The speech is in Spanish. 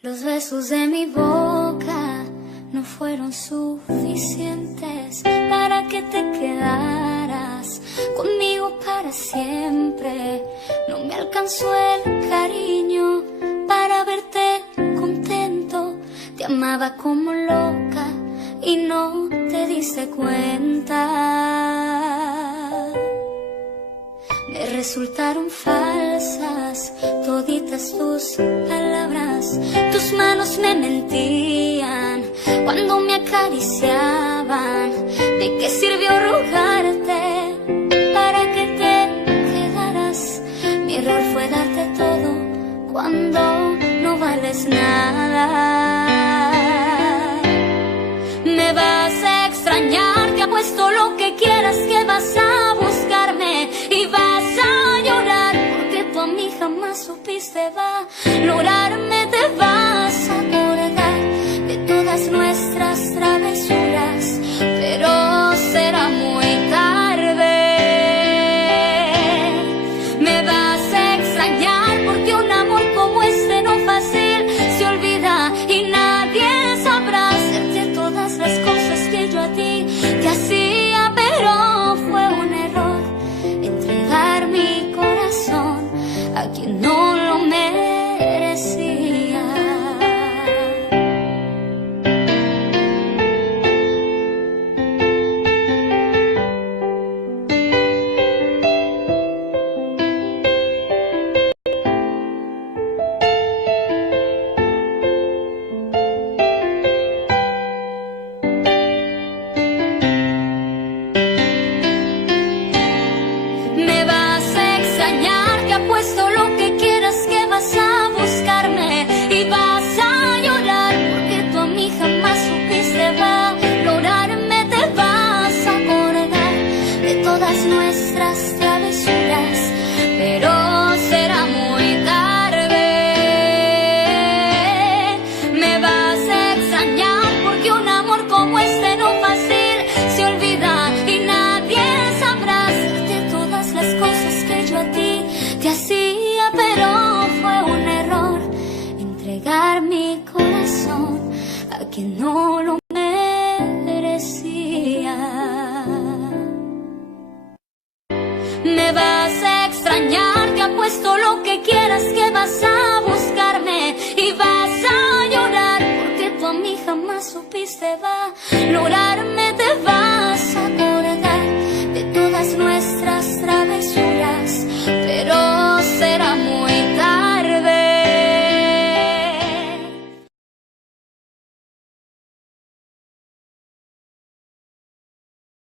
Los besos de mi boca no fueron suficientes para que te quedaras conmigo para siempre. No me alcanzó el cariño para verte contento. Te amaba como loca y no te diste cuenta. Me resultaron falsas toditas tus palabras. Tus manos me mentían cuando me acariciaban. ¿De qué sirvió rogarte para que te quedaras? Mi error fue darte todo cuando no vales nada. Me vas a extrañar, te apuesto lo que quieras que vas a buscarme y vas a llorar porque tú a mí jamás supiste valorarme. Te vas a acordar de todas nuestras travesuras, pero será muy tarde. Me vas a extrañar porque un amor como este no fácil se olvida y nadie sabrá hacerte todas las cosas que yo a ti te hacía, pero fue un error entregar mi corazón a quien no lo merecía. Me vas a extrañar, te apuesto lo que quieras que vas a buscarme y vas a llorar porque tú a mí jamás supiste valorarme. Te vas a acordar de todas nuestras travesuras, pero será muy tarde. Me vas a extrañar porque un amor como este no fácil se olvida y nadie sabrá hacerte todas las cosas que yo a ti te hacía, pero fue un error entregar mi corazón a quien no lo merecía. Me vas a extrañar, te apuesto lo que quieras que vas a buscarme y vas a llorar porque tú a mí jamás supiste valorarme.